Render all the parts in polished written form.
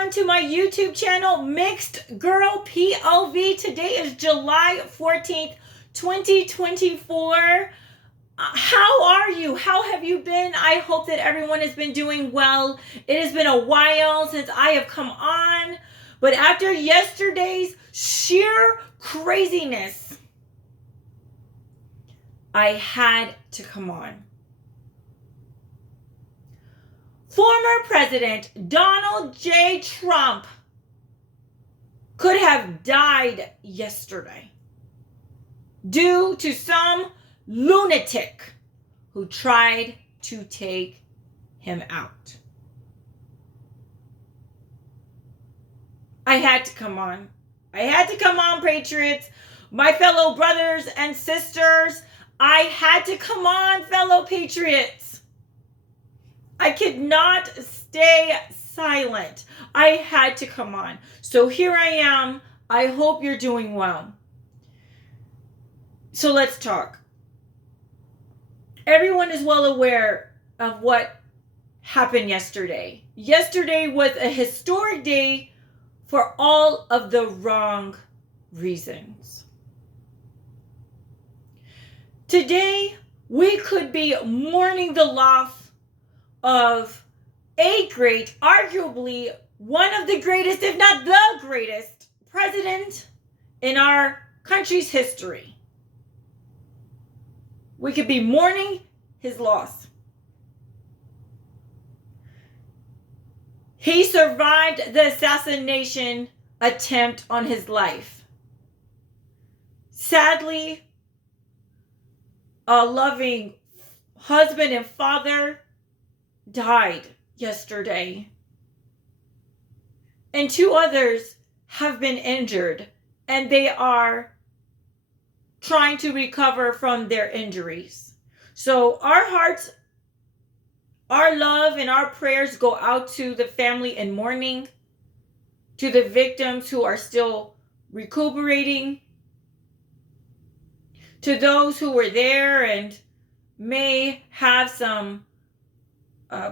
everyone to my YouTube channel, Mixed Girl POV. Today is July 14th, 2024. How are you? How have you been? I hope that everyone has been doing well. It has been a while since I have come on, but after yesterday's sheer craziness, I had to come on. Former President Donald J. Trump could have died yesterday due to some lunatic who tried to take him out. I had to come on. I had to come on, Patriots, my fellow brothers and sisters. I had to come on, fellow Patriots. I could not stay silent. I had to come on. So here I am. I hope you're doing well. So let's talk. Everyone is well aware of what happened yesterday. Yesterday was a historic day for all of the wrong reasons. Today, we could be mourning the loss of a great, arguably one of the greatest, if not the greatest, president in our country's history. We could be mourning his loss. He survived the assassination attempt on his life. Sadly, a loving husband and father died yesterday, and two others have been injured, and they are trying to recover from their injuries. So our hearts, our love, and our prayers go out to the family in mourning, to the victims who are still recuperating, to those who were there and may have some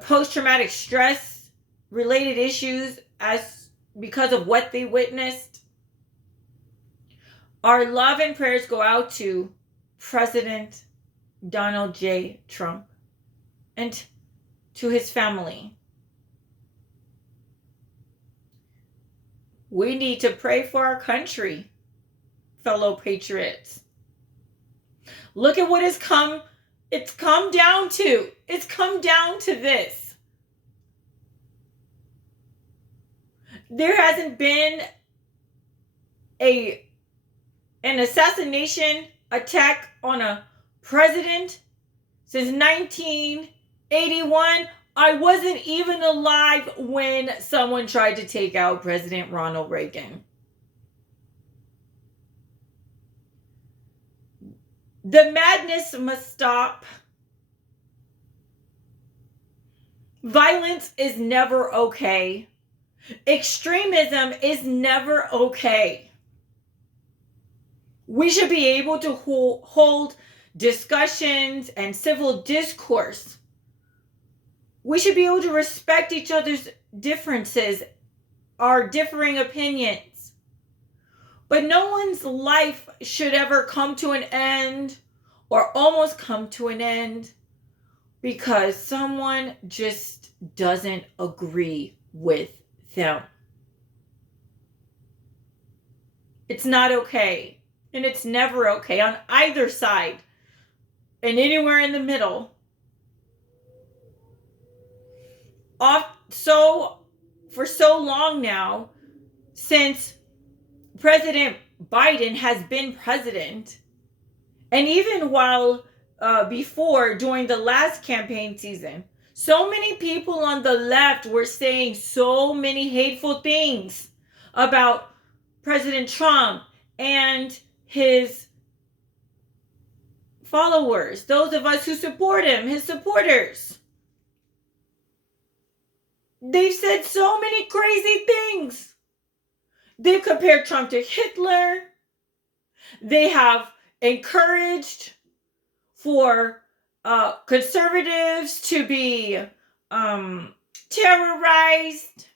post-traumatic stress related issues because of what they witnessed. Our love and prayers go out to President Donald J. Trump and to his family. We need to pray for our country, fellow patriots. Look at what it's come down to. It's come down to this. There hasn't been an assassination attack on a president since 1981. I wasn't even alive when someone tried to take out President Ronald Reagan. The madness must stop. Violence is never okay. Extremism is never okay. We should be able to hold discussions and civil discourse. We should be able to respect each other's differences, our differing opinions. But no one's life should ever come to an end or almost come to an end because someone just doesn't agree with them. It's not okay. And it's never okay on either side and anywhere in the middle. For so long now, since President Biden has been president, and even while before, during the last campaign season, so many people on the left were saying so many hateful things about President Trump and his followers, those of us who support him, his supporters. They've said so many crazy things. They've compared Trump to Hitler. They have encouraged for conservatives to be terrorized.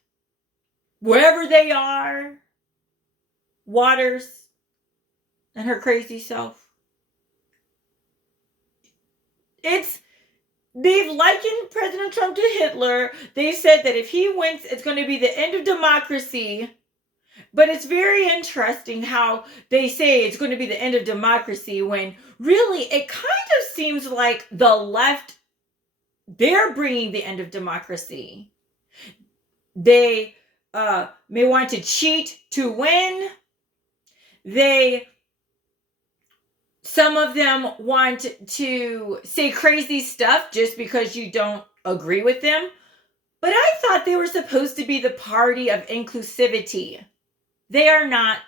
wherever they are, Waters and her crazy self. They've likened President Trump to Hitler. They said that if he wins, it's going to be the end of democracy. But it's very interesting how they say it's going to be the end of democracy when really it kind of seems like the left, they're bringing the end of democracy. They may want to cheat to win. Some of them want to say crazy stuff just because you don't agree with them. But I thought they were supposed to be the party of inclusivity. They are not.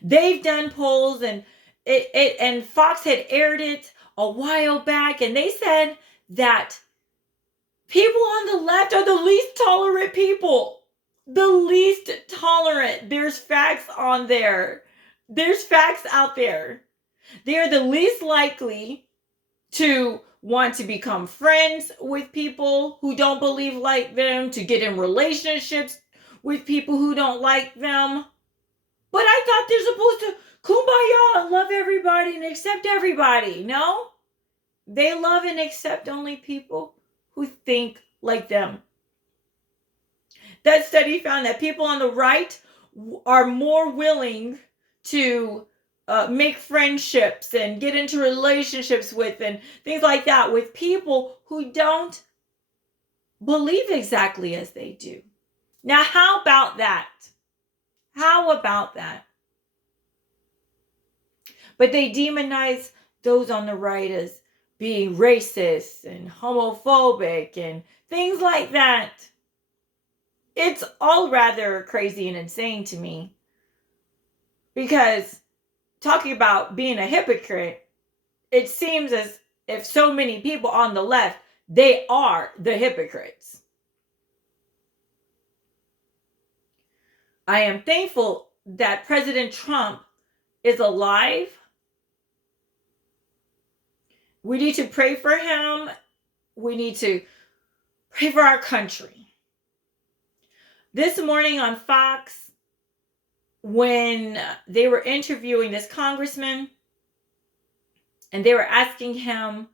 They've done polls, and and Fox had aired it a while back, and they said that people on the left are the least tolerant people. The least tolerant. There's facts on there. There's facts out there. They are the least likely to want to become friends with people who don't believe like them, to get in relationships with people who don't like them. But I thought they're supposed to kumbaya and love everybody and accept everybody. No, they love and accept only people who think like them. That study found that people on the right are more willing to make friendships and get into relationships with and things like that with people who don't believe exactly as they do. Now, how about that? How about that? But they demonize those on the right as being racist and homophobic and things like that. It's all rather crazy and insane to me. Because talking about being a hypocrite, it seems as if so many people on the left, they are the hypocrites. I am thankful that President Trump is alive. We need to pray for him. We need to pray for our country. This morning on Fox, when they were interviewing this congressman and they were asking him,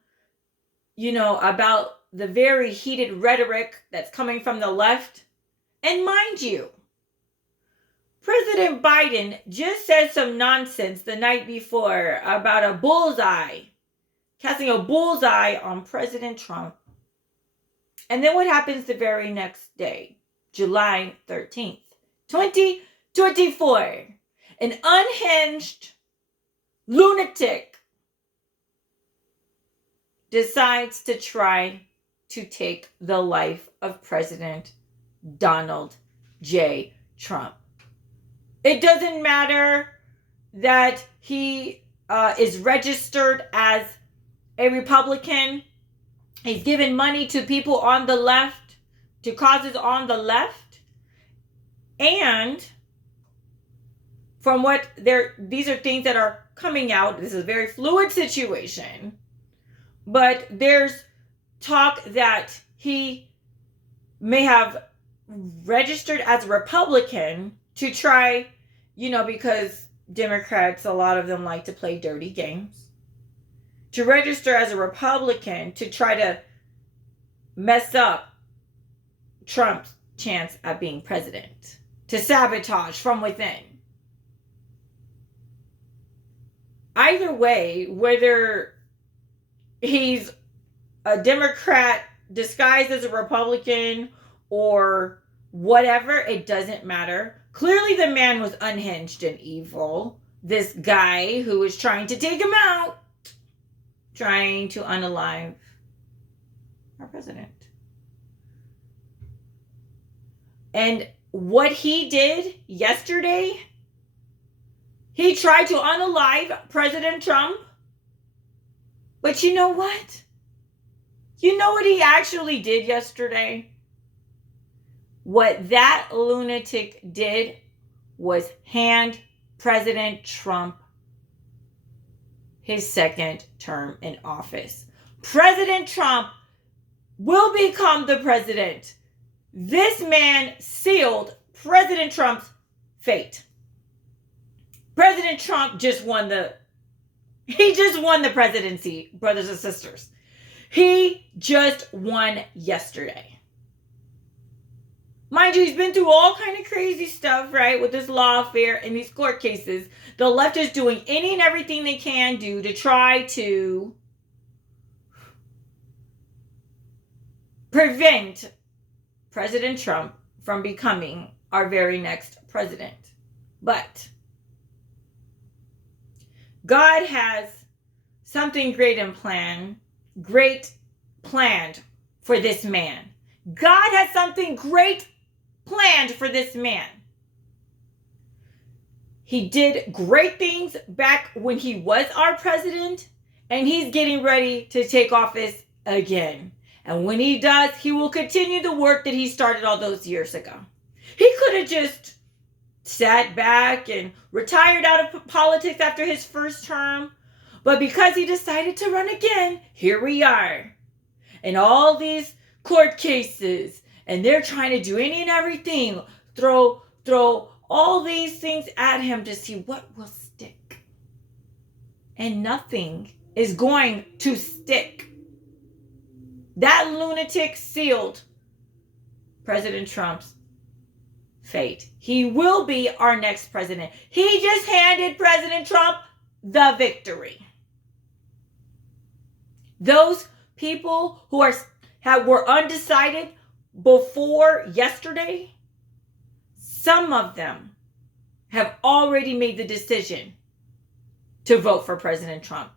about the very heated rhetoric that's coming from the left. And mind you, President Biden just said some nonsense the night before about a bullseye, casting a bullseye on President Trump. And then what happens the very next day, July 13th, 2024? An unhinged lunatic decides to try to take the life of President Donald J. Trump. It doesn't matter that he is registered as a Republican. He's given money to people on the left, to causes on the left. And from what these are things that are coming out. This is a very fluid situation. But there's talk that he may have registered as a Republican to try, because Democrats, a lot of them like to play dirty games, to register as a Republican to try to mess up Trump's chance at being president, to sabotage from within. Either way, whether he's a Democrat disguised as a Republican or whatever, it doesn't matter. Clearly the man was unhinged and evil. This guy who was trying to take him out, trying to unalive our president. And what he did yesterday, he tried to unalive President Trump. But you know what? You know what he actually did yesterday? What that lunatic did was hand President Trump his second term in office. President Trump will become the president This man sealed President Trump's fate. President Trump just won the presidency, brothers and sisters. He just won yesterday. Mind you, he's been through all kind of crazy stuff, right? With this lawfare and these court cases. The left is doing any and everything they can do to try to prevent President Trump from becoming our very next president. But God has something great planned for this man. God has something great planned for this man. He did great things back when he was our president, and he's getting ready to take office again. And when he does, he will continue the work that he started all those years ago. He could have just sat back and retired out of politics after his first term. But because he decided to run again, here we are. And all these court cases, and they're trying to do any and everything, throw all these things at him to see what will stick. And nothing is going to stick. That lunatic sealed President Trump's fate. He will be our next president. He just handed President Trump the victory. Those people who were undecided before yesterday, some of them have already made the decision to vote for President Trump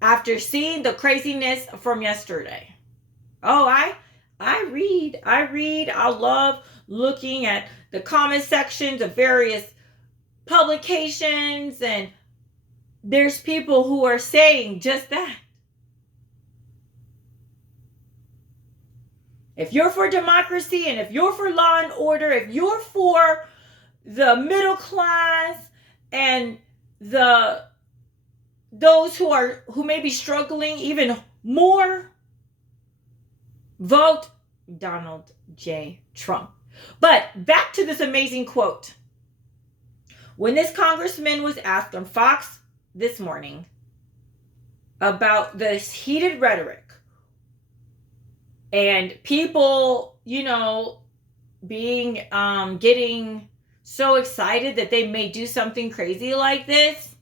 after seeing the craziness from yesterday. Oh, I read. I love looking at the comment sections of various publications, and there's people who are saying just that. If you're for democracy, and if you're for law and order, if you're for the middle class and those who may be struggling even more, vote Donald J. Trump. But back to this amazing quote. When this congressman was asked on Fox this morning about this heated rhetoric and people, getting so excited that they may do something crazy like this,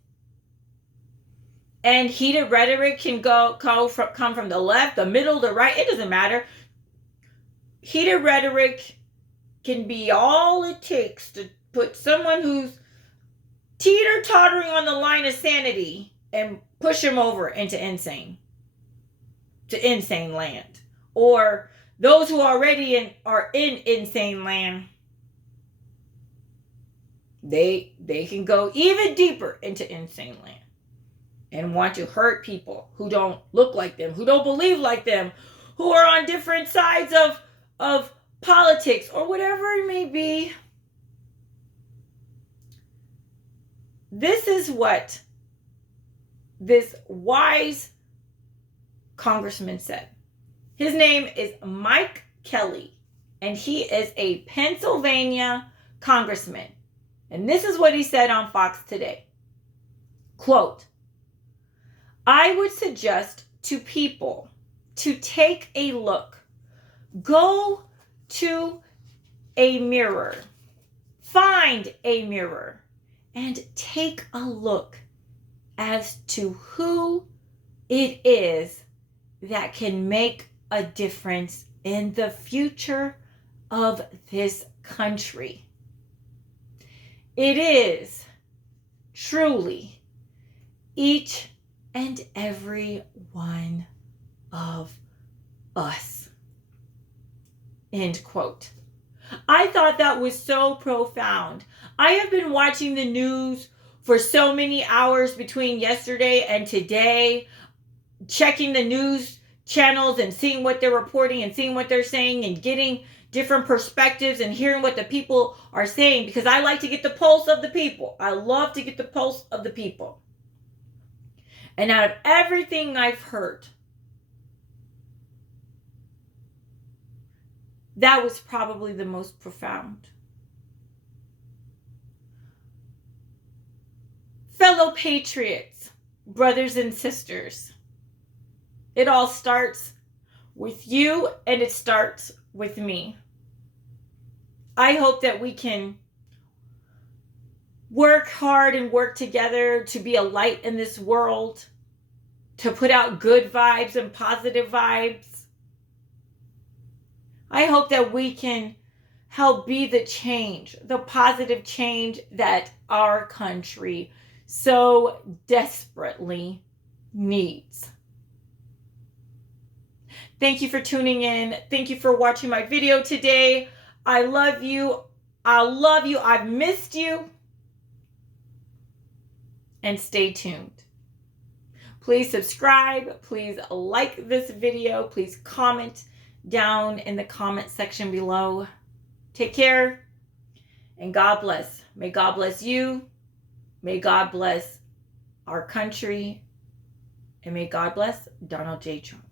and heated rhetoric can come from the left, the middle, the right. It doesn't matter. Heated rhetoric can be all it takes to put someone who's teeter-tottering on the line of sanity and push him over into insane land. Or those who already are in insane land, they can go even deeper into insane land and want to hurt people who don't look like them, who don't believe like them, who are on different sides of politics or whatever it may be. This is what this wise congressman said. His name is Mike Kelly, and he is a Pennsylvania congressman. And this is what he said on Fox today. Quote, I would suggest to people to take a look. Go to a mirror. Find a mirror and take a look as to who it is that can make a difference in the future of this country. It is truly each and every one of us. End quote. I thought that was so profound. I have been watching the news for so many hours between yesterday and today, checking the news channels and seeing what they're reporting and seeing what they're saying and getting different perspectives and hearing what the people are saying, because I like to get the pulse of the people. I love to get the pulse of the people. And out of everything I've heard, That was probably the most profound. Fellow patriots, brothers and sisters, it all starts with you and it starts with me. I hope that we can work hard and work together to be a light in this world, to put out good vibes and positive vibes. I hope that we can help be the change, the positive change that our country so desperately needs. Thank you for tuning in. Thank you for watching my video today. I love you. I love you. I've missed you. And stay tuned. Please subscribe. Please like this video. Please comment down in the comment section below. Take care and God bless. May God bless you. May God bless our country. And may God bless Donald J. Trump.